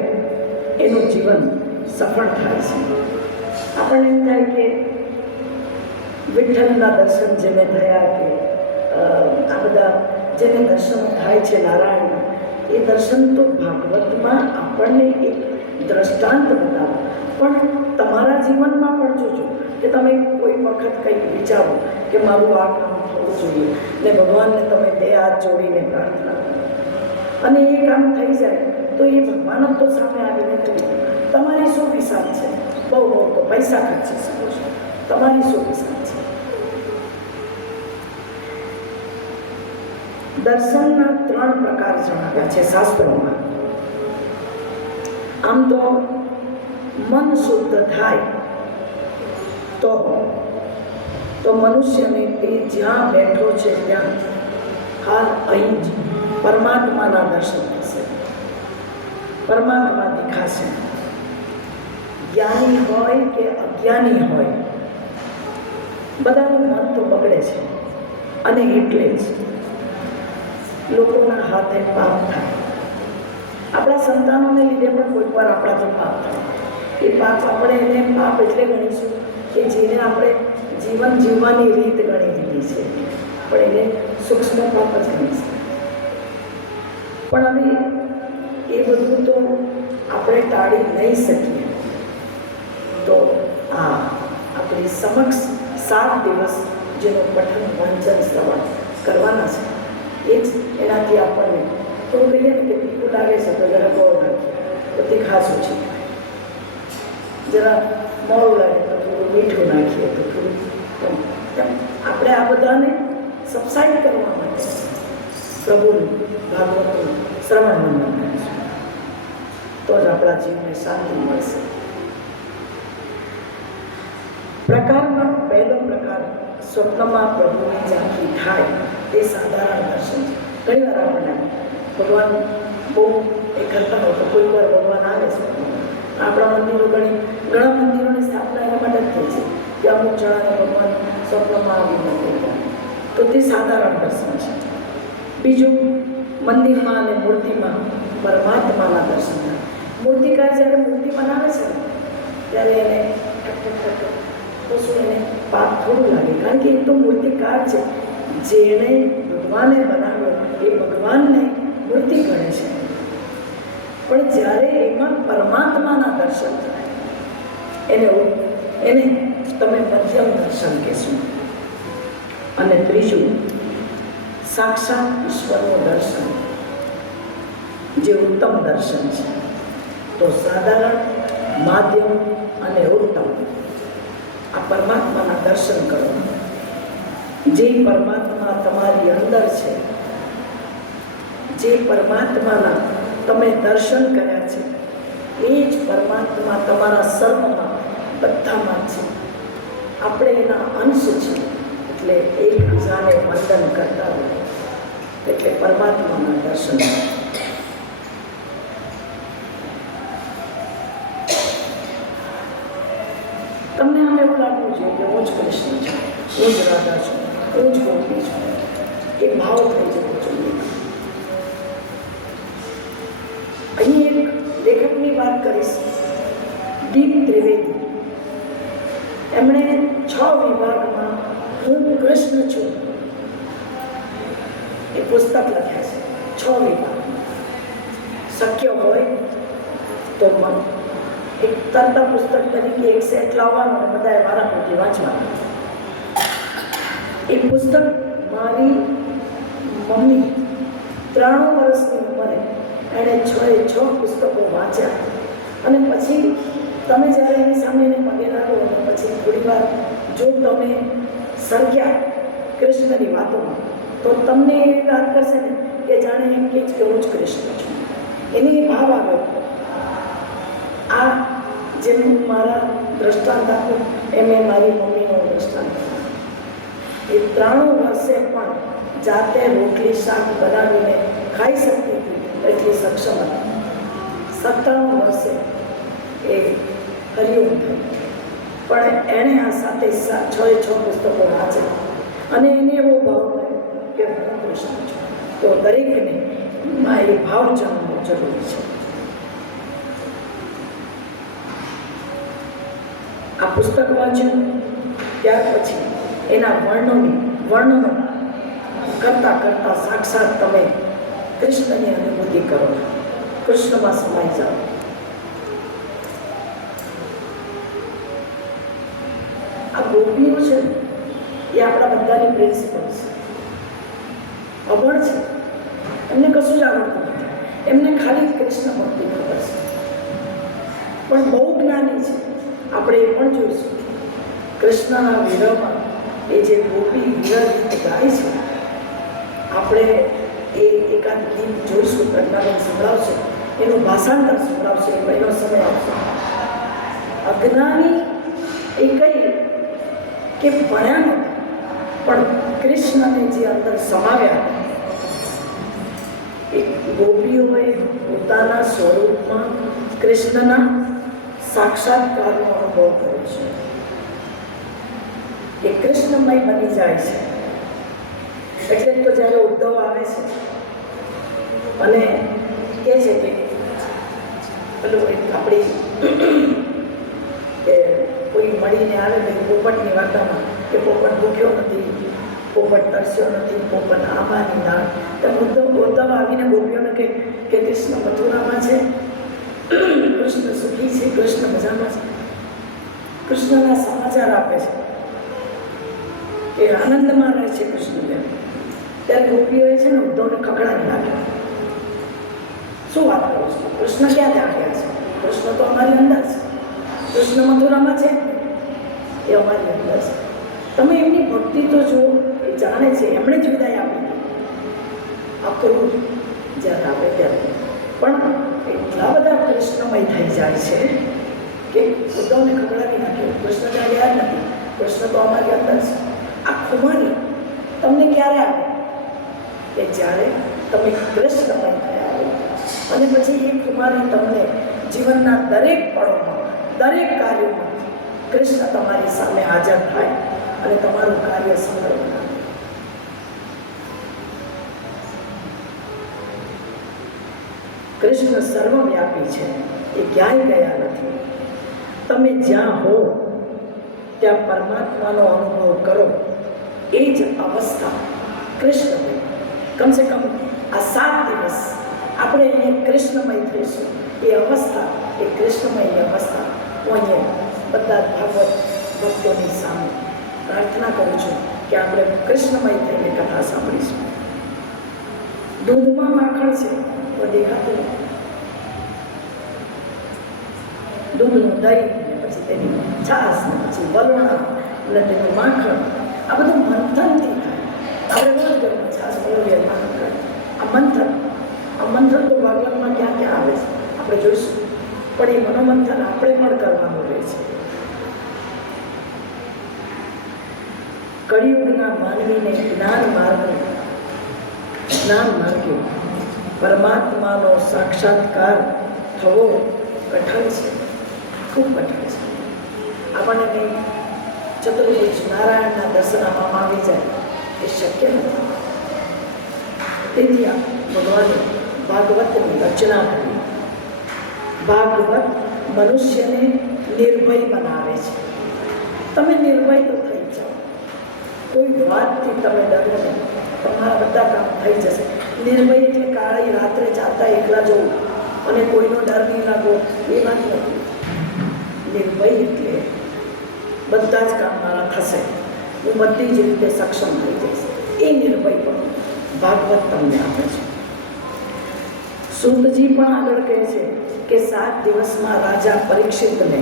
એનું જીવન સફળ થાય છે. આપણને એમ થાય કે વિઠ્ઠલના દર્શન જેને થયા, કે આ બધા જેને દર્શન થાય છે નારાયણના, એ દર્શન તો ભાગવતમાં આપણને એક દ્રષ્ટાંત બતાવો. પણ તમારા જીવનમાં પણ જોજો કે તમે કોઈ વખત કંઈક વિચારો કે મારું આ કામ થવું જોઈએ, ને ભગવાનને તમે બે હાથ જોડીને પ્રાર્થના કરો અને એ કામ થઈ જાય તો એ ભગવાન જ તો સામે આવીને કહ્યું તમારી શું વિશાળ છે, બહુ બહુ તો પૈસા ખર્ચી શકો છો, તમારી શું વિશાળ છે. દર્શનના 3 પ્રકાર જણાવ્યા છે શાસ્ત્રોમાં. આમ તો મન શુદ્ધ થાય તો મનુષ્યને તે જ્યાં બેઠો છે ત્યાં હાલ અહીં જ પરમાત્માના દર્શન થશે, પરમાત્મા દેખાશે. જ્ઞાની હોય કે અજ્ઞાની હોય, બધાનું મન તો બગડે છે અને એટલે જ લોકોના હાથે પાપ થાય. આપણા સંતાનોને લીધે પણ કોઈક વાર આપણાથી પાપ થાય. એ પાપ આપણે એને પાપ એટલે ગણીશું કે જેને આપણે જીવન જીવવાની રીત ગણી દીધી છે, પણ એને સૂક્ષ્મ પાપ જ ગણીશું. પણ હવે એ બધું તો આપણે ટાળી નહીં શકીએ. તો આ આપણી સમક્ષ 7 દિવસ જેનો પઠન, વાંચન, શ્રવણ કરવાના છે, એ જ એનાથી આપણને થોડું કહીએ ને કે તીખું લાગે છે તો જરા ગોળ નાખીએ તો તીખાશ ઓછી થાય, જરા મોડું લાગે તો થોડું મીઠું નાખીએ તો થોડું. આપણે આ બધાને સબસાઇડ કરવા માટે પ્રભુનું, ભાગવતનું શ્રવણ મંડન કરીશું તો જ આપણા જીવને શાંતિ મળશે. પ્રકારમાં પહેલો પ્રકાર સ્વપ્નમાં પ્રભુની ઝાંખી થાય તે સાધારણ દર્શન છે. ઘણી વાર આપણને ભગવાન બહુ એ કરતા હોય તો કોઈ વાર ભગવાન આવે છે. આપણા મંદિરો ઘણા મંદિરોની સ્થાપના એના માટે જ થઈ છે કે અમુક જણાને ભગવાન સ્વપ્નમાં આવી નથી, તો તે સાધારણ દર્શન છે. બીજું, મંદિરમાં અને મૂર્તિમાં પરમાત્માના દર્શન થાય. મૂર્તિકાર જ્યારે મૂર્તિ બનાવે છે ત્યારે એને તો શું એને પાપ થોડું લાગે, કારણ કે એ તો મૂર્તિકાર છે. જેણે ભગવાને બનાવ્યો એ ભગવાનને મૂર્તિ ગણે છે. પણ જ્યારે એમાં પરમાત્માના દર્શન થાય એને તમે મધ્યમ દર્શન કહેશો. અને ત્રીજું, સાક્ષાત ઈશ્વરનું દર્શન જે ઉત્તમ દર્શન છે. તો સાધારણ, માધ્યમ અને ઉત્તમ આ પરમાત્માના દર્શન કરો. જે પરમાત્મા તમારી અંદર છે, જે પરમાત્માના તમે દર્શન કર્યા છે, એ જ પરમાત્મા તમારા સર્વમાં બધામાં છે. આપણે એના અંશ છીએ, એટલે એકબીજાને વંદન કરતા હોય એટલે પરમાત્માના દર્શન. તમને આમ એવું લાગવું જોઈએ કે હું જ કૃષ્ણ છું, હું જ રાધા છું, હું જ ગોપી છું, એ ભાવ થઈ જવો જોઈએ. અહીં એક લેખકની વાત કરીશ, દીપ ત્રિવેદી. એમણે 6 વિભાગમાં હું કૃષ્ણ છું એ પુસ્તક લખ્યા છે. 6 વિભાગમાં શક્ય હોય તો એક તરતા પુસ્તક તરીકે એક સેટ લાવવાનો અને બધાએ વારાફરતી વાંચવાનું. એ પુસ્તક મારી મમ્મી 93 વર્ષની ઉંમરે એણે 6 પુસ્તકો વાંચ્યા. અને પછી તમે જ્યારે એની સામે એને પગે લાગો અને પછી થોડી વાર જો તમે સરક્યા કૃષ્ણની વાતોમાં, તો તમને એવી વાત કરશે ને કે જાણે એમ કે હું જ કૃષ્ણ છું. એને એ ભાવ આવ્યો. આ જેમ હું મારા દ્રષ્ટાંત આપું એમ એ મારી મમ્મીનો દ્રષ્ટાંત. એ 93 વર્ષે પણ જાતે રોટલી શાક બનાવીને ખાઈ શકતી હતી, એટલી સક્ષમ હતી. 97 વર્ષે એ હરિઓમ થઈ, પણ એણે આ સાથે 6 પુસ્તકો વાંચ્યા અને એને એવો ભાવ થયો કે હું કૃષ્ણ છું. તો દરેકને એ ભાવ જાણવો જરૂરી છે. આ પુસ્તક વાંચ્યું ત્યાર પછી એના વર્ણનો કરતાં કરતાં સાક્ષાત તમે કૃષ્ણની અનુભૂતિ કરો, કૃષ્ણમાં સમાઈ જાઓ. આ ગોપીઓ છે એ આપણા બધાની પ્રિન્સિપલ છે. અભણ છે, એમને કશું જ આવડતું નથી, એમને ખાલી કૃષ્ણ ભક્તિ ખબર છે, પણ બહુ જ્ઞાની છે. આપણે એ પણ જોઈશું કૃષ્ણના વિરહમાં એ જે ગોપી વિરહ ગીત ગાય છે. આપણે એ એકાદ ગીત જોઈશું, પ્રજ્ઞાબેન સંભળાવશે, એનું ભાષાંતર સંભળાવશે, એનો સમય આવશે. અજ્ઞાની એ કઈ કે ભણ્યા નહોતા, પણ કૃષ્ણને જે અંદર સમાવ્યા હતા, એ ગોપીઓએ પોતાના સ્વરૂપમાં કૃષ્ણના સાક્ષાત્કારનો અનુભવ કર્યો છે. એ કૃષ્ણમય બની જાય છે. એટલે તો જ્યારે ઉદ્ધવ આવે છે અને કહે છે કે પેલું આપણી કે કોઈ મળીને આવે ને પોપટની વાર્તામાં કે પોપટ ભૂખ્યો નથી, પોપટ તરસ્યો નથી, પોપટ આંબાની દાળ. તો ઉદ્ધવ આવીને ગોપીઓને કે કૃષ્ણ મથુરામાં છે, કૃષ્ણ સુખી છે, કૃષ્ણ મજામાં છે. કૃષ્ણના સમાચાર આપે છે કે આનંદમાં રહે છે કૃષ્ણ. ત્યારે ગોપીઓએ છે ને ઉદ્ધવને ખકડાવી નાખ્યા. શું વાત કરો છો? કૃષ્ણ ક્યાં ત્યાં ગયા છે? કૃષ્ણ તો અમારી અંદર છે. કૃષ્ણ મથુરામાં છે, એ અમારી અંદર છે. તમે એમની ભક્તિ તો જુઓ, એ જાણે છે. એમણે જ વિદાય આપી અક્રૂર જ્યારે આવે ત્યારે. પણ એટલા બધા કૃષ્ણમય થઈ જાય છે કે ઉદ્ધવને ખકડાવી નાખ્યો. કૃષ્ણ ત્યાં ગયા જ નથી, કૃષ્ણ તો અમારી અંદર છે. આ ખુમારી તમને ક્યારે આવે કે જ્યારે તમે કૃષ્ણમય થયા હો. અને પછી એ ખુમારી તમને જીવનના દરેક પળોમાં, દરેક કાર્યોમાં કૃષ્ણ તમારી સામે હાજર થાય અને તમારું કાર્ય સફળ બનાવે. કૃષ્ણ સર્વવ્યાપી છે, એ ક્યાંય ગયા નથી. તમે જ્યાં હો ત્યાં પરમાત્માનો અનુભવ કરો. એ જ અવસ્થા કૃષ્ણમય. કમસે કમ આ 7 દિવસ આપણે અહીંયા કૃષ્ણમય થઈશું. એ અવસ્થા, એ કૃષ્ણમય અવસ્થા હું અહીંયા બધા ભાગવત ભક્તોની સામે પ્રાર્થના કરું છું કે આપણે કૃષ્ણમય થઈને કથા સાંભળીશું. દૂધમાં માખણ છે તો દેખાતું નથી. દૂધનું દહીં, પછી તેની છાશ, પછી વલણા અને તેનું માખણ, આ બધું મંથનથી થાય. આપણે રોજ ઘરમાં છાસ મેળવીએ આ મંથન તો ભાગવતમાં ક્યાં ક્યાં આવે છે આપણે જોઈશું. પણ એ મનોમંથન આપણે પણ કરવાનું રહે છે. કળિયુગના માનવીને જ્ઞાન માર્ગે પરમાત્માનો સાક્ષાત્કાર થવો કઠણ છે, ખૂબ કઠણ છે. આપણને ચતુર્ભુજ નારાયણના દર્શનમાં આવી જાય એ શક્ય નથી. તેથી આ ભગવાને ભાગવતની રચના કરી. ભાગવત મનુષ્યને નિર્ભય બનાવે છે. તમે નિર્ભય તો થઈ જાઓ, કોઈ વાતથી તમે ડરો નહીં, તમારા બધા કામ થઈ જશે. નિર્ભય એટલે કાળી રાત્રે ચાલતા એકલા જવું અને કોઈનો ડર નહીં લાગવો એ વાત નથી. નિર્ભય એટલે બધા જ કામ મારા થશે, હું બધી જ રીતે સક્ષમ થઈ જઈશ. એ નિર્ભય પણ ભાગવત તમને આપે છે. સુતજી પણ આગળ કહે છે કે 7 દિવસમાં રાજા પરીક્ષિતને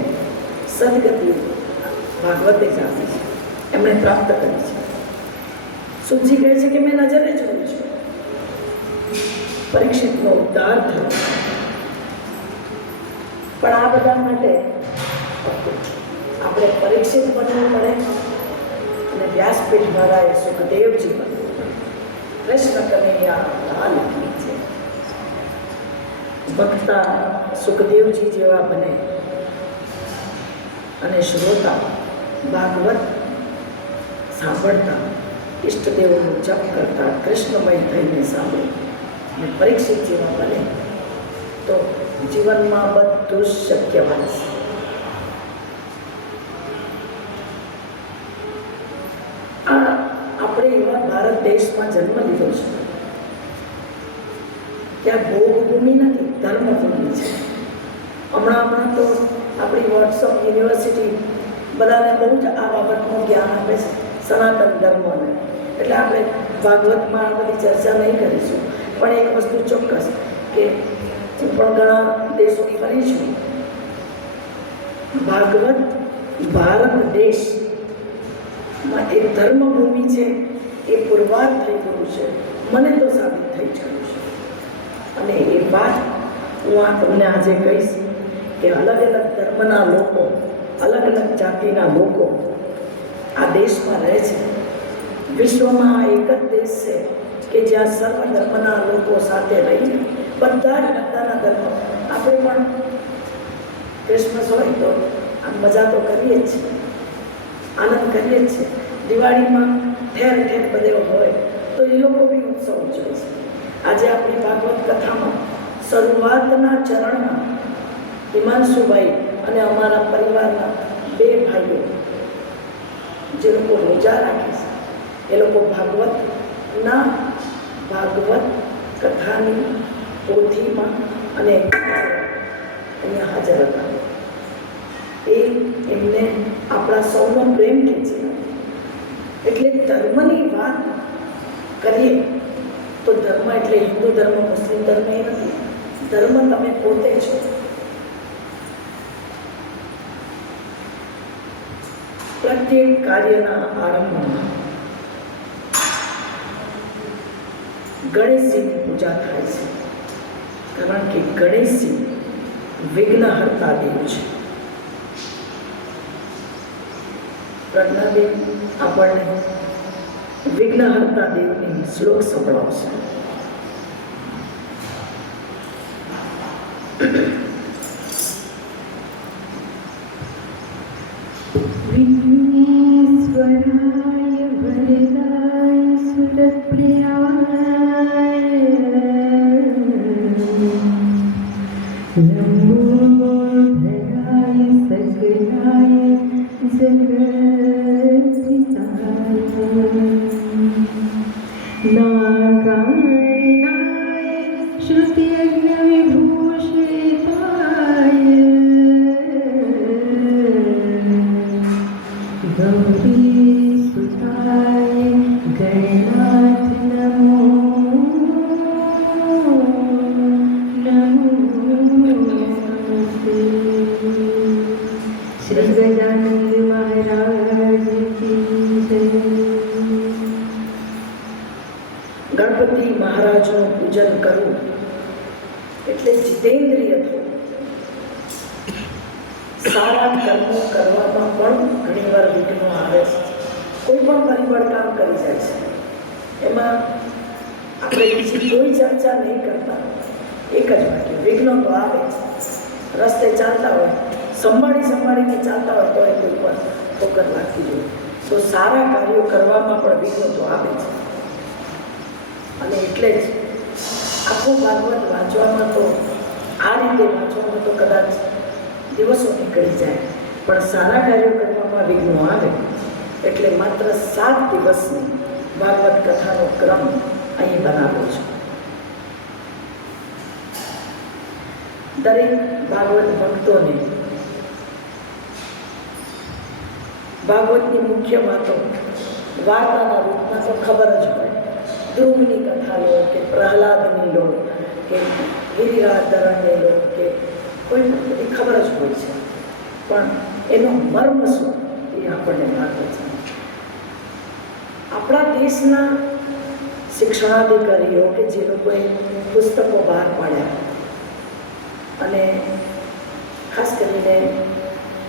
સદગતિ ભાગવતે જ આપી છે, એમણે પ્રાપ્ત કરી છે. સુતજી કહે છે કે મેં નજરે જોયું છે પરીક્ષિતનો ઉદ્ધાર થયો. પણ આ બધા માટે આપણે પરીક્ષિત બનવું પડે અને વ્યાસપીઠ મહારાજે સુખદેવજી બનવું પડે. કૃષ્ણ કનૈયા લાલ કી જય. વક્તા સુખદેવજી જેવા બને અને શ્રોતા ભાગવત સાંભળતા ઈષ્ટદેવોનું જપ કરતા કૃષ્ણમય થઈને સાંભળે અને પરીક્ષિત જેવા બને તો જીવનમાં બધું શક્ય બનશે. આપણે એવા ભારત દેશમાં જન્મ લીધો છે ત્યાં ભોગભૂમિ નથી, ધર્મભૂમિ છે. હમણાં તો આપણી વોટ્સઅપ યુનિવર્સિટી બધાને બહુ જ આ બાબતનું જ્ઞાન આપે છે, સનાતન ધર્મને. એટલે આપણે ભાગવતમાં આ બધી ચર્ચા નહીં કરીશું. પણ એક વસ્તુ ચોક્કસ કે હું પણ ઘણા દેશોની ફરી છું. ભાગવત ભારત દેશમાં એક ધર્મભૂમિ છે એ પુરવાર થઈ ગયું છે, મને તો સાબિત થઈ ગયું છે. અને એ વાત હું તમને આજે કહીશ કે અલગ અલગ ધર્મના લોકો, અલગ અલગ જાતિના લોકો આ દેશમાં રહે છે. વિશ્વમાં આ એક જ દેશ છે કે જ્યાં સર્વ ધર્મના લોકો સાથે રહીને બધા જ બધાના ધર્મ. આપણે પણ ક્રિસમસ હોય તો આમ મજા તો કરીએ જ છીએ, આનંદ કરીએ જ છીએ. દિવાળીમાં ઠેર ઠેર બધે હોય તો એ લોકો બી ઉત્સવ ઉજવે છે. આજે આપણી ભાગવત કથામાં શરૂઆતના ચરણમાં હિમાંશુભાઈ અને અમારા પરિવારના 2 ભાઈઓ જે લોકો રોજા રાખે છે એ લોકો ભાગવત કથાની પોથીમાં અને અહીંયા હાજર હતા. એ એમને આપણા સૌનો પ્રેમ ખેંચે. એટલે ધર્મની વાત કરીએ તો ધર્મ એટલે હિન્દુ ધર્મ, મુસ્લિમ ધર્મ એ નથી. ધર્મ તમે પોતે છો. પ્રત્યેક કાર્યના આરંભમાં ગણેશજીની પૂજા થાય છે, કારણ કે ગણેશજી વિઘ્નહર્તા દેવ છે. પ્રજ્ઞાબેન આપણને વિઘ્નહર્તા દેવની શ્લોક સંભળાવશે. વિઘ્નેશ્વરાય વરદાય સુરપ્રિયાય લંબોદરાય સકલાય જગદિતાય નારાયણાય શ્રુતિયજ્ઞ વિભૂષિતાય મહારાજનું પૂજન કરવું એટલે જીતેન્દ્રિય થવું. સારા કર્મો કરવામાં પણ ઘણીવાર વિઘ્નો આવે છે. કોઈ પણ પરિબળ કામ કરી જાય છે. એમાં આપણે બીજી કોઈ ચર્ચા નહીં કરતા. એક જ વાક્ય, વિઘ્નો તો આવે છે. રસ્તે ચાલતા હોય, સંભાળીને ચાલતા હોય તો એ કોઈ પણ ઠોકર લાગતી જોઈએ. તો સારા કાર્યો કરવામાં પણ વિઘ્નો તો આવે છે. અને એટલે જ આખું ભાગવત વાંચવામાં તો આ રીતે વાંચવામાં તો કદાચ દિવસો નીકળી જાય, પણ સારા કાર્યો કરવામાં વિઘ્નો આવે એટલે માત્ર 7 દિવસની ભાગવત કથાનો ક્રમ અહીં બનાવ્યો છે. દરેક ભાગવત ભક્તોને ભાગવતની મુખ્ય વાતો વાર્તાના રૂપમાં તો ખબર જ હોય. ધ્રુવની કથા લો કે પ્રહલાદની લો કે ગિરિરાજધરણની લો કે કોઈ બધી ખબર જ હોય છે, પણ એનો મર્મ શું એ આપણને ભાગવત છે. આપણા દેશના શિક્ષણાધિકારીઓ કે જે લોકોએ પુસ્તકો બહાર પાડ્યા, અને ખાસ કરીને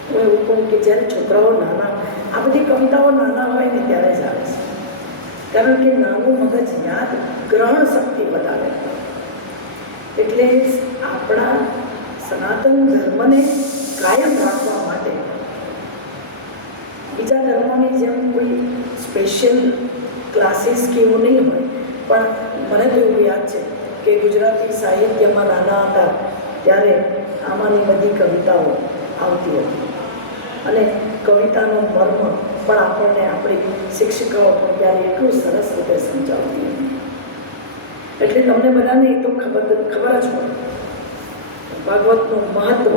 હું એવું કહું કે જ્યારે છોકરાઓ નાના, આ બધી કવિતાઓ નાના હોય ને ત્યારે જ આવે છે, કારણ કે નાનું મગજ યાદ ગ્રહણ શક્તિ વધારે. એટલે આપણા સનાતન ધર્મને કાયમ રાખવા માટે બીજા ધર્મોની જેમ કોઈ સ્પેશિયલ ક્લાસીસ કે એવું નહીં હોય, પણ મને તો એવું યાદ છે કે ગુજરાતી સાહિત્યમાં નાના હતા ત્યારે આમાંની બધી કવિતાઓ આવતી હતી, અને કવિતાનો મર્મ પણ આપણને આપણી શિક્ષિકાઓ પણ ત્યારે એટલું સરસ રીતે સમજાવતી હતી. એટલે તમને બધાને એ તો ખબર જ હોય ભાગવતનું મહત્ત્વ,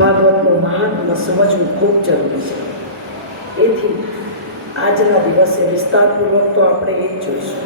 ભાગવતનું મહાત્મ્ય સમજવું ખૂબ જરૂરી છે. એથી આજના દિવસે વિસ્તારપૂર્વક તો આપણે એ જ જોઈશું